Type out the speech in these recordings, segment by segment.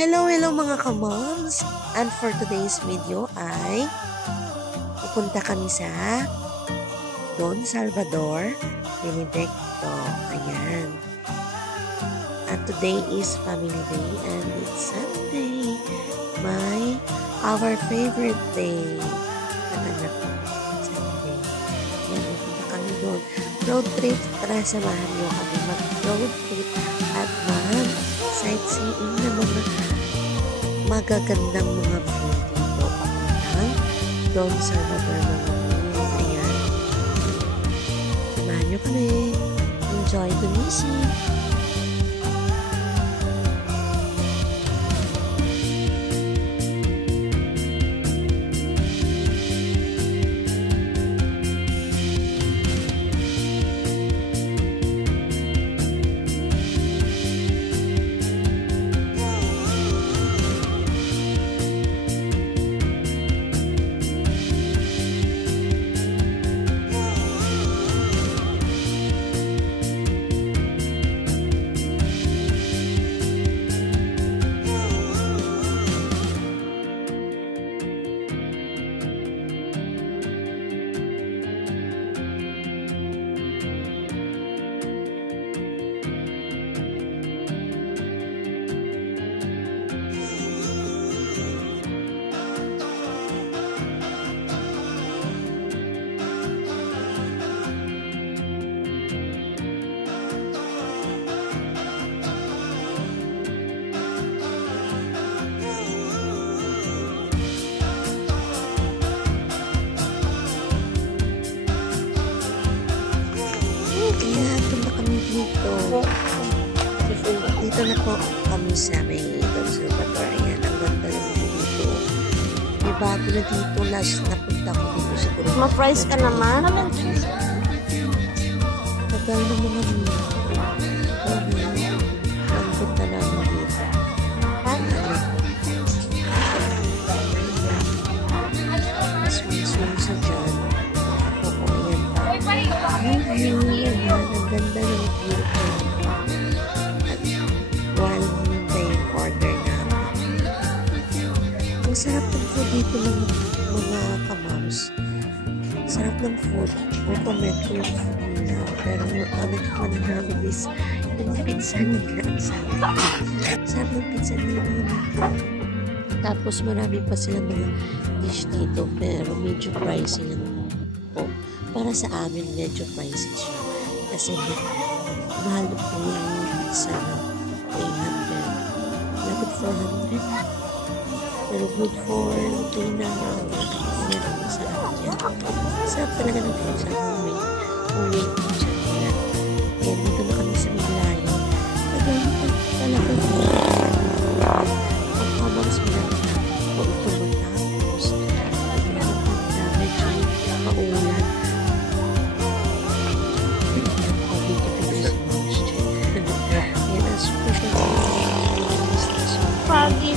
Hello mga kamoms! And for today's video ay pupunta kami sa Don Salvador Benedicto. Ayan. And today is family day and it's Sunday. Our favorite day. Anak ko. Sunday. Ayan, pupunta kami doon. Road trip. Tara, samahan niyo kami mag-road trip at sightseeing na mga magagandang mga view dito papuntang Don Salvador mga view. Ayan. Samahan nyo kami. Enjoy the music. Dito na po kami sa may Don Salvador. Ayan, ang ganda naman dito. May bago na dito. Last napunta ko dito siguro. Ma-fries ka naman? Tagal na mga dito. Ang punta namin dito. Swing sa dyan. Oo, ayan pa. Ayan, ang ganda ng view. Ang sarap ng food dito ng mga kamams. Sarap ng food. Automatic yung food nila. Pero ang nagkaman namin is yung pizza nila. Sarap ng pizza nila. Tapos marami pa silang mga dish dito. Pero medyo pricey lang po. Para sa amin, medyo pricey siya. Kasi mahal po yung pizza na 300. Dapat 400. Pero good for 3 na yan ang masarap yan. Sarap talaga ng pizza. Homemade pizza. Ayan, dito na kami sa Milayo. Nagawin pa talaga ang habang sa Milayo na kung ito matapos. Medyo maulan. Ayan, ang super siya. Pagi.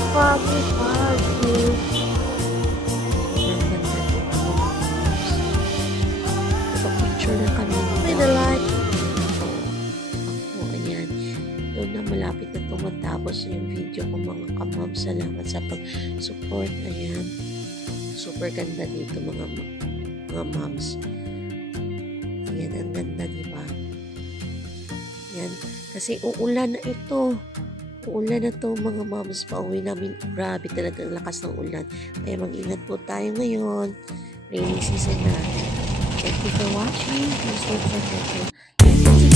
Picture na kami. May the light. Ayan. Doon na malapit na tumatapos yung video ko mga kamam. Salamat sa pag-support. Ayan. Super ganda dito mga moms. Ayan. Ang ganda diba? Ayan. Kasi uulan na ito. Uulan na to mga moms, pauwi namin. Grabe talaga ang lakas ng ulan. Kaya mag-ingat po tayo ngayon. Rainy season na. Thank you for watching. Please don't forget to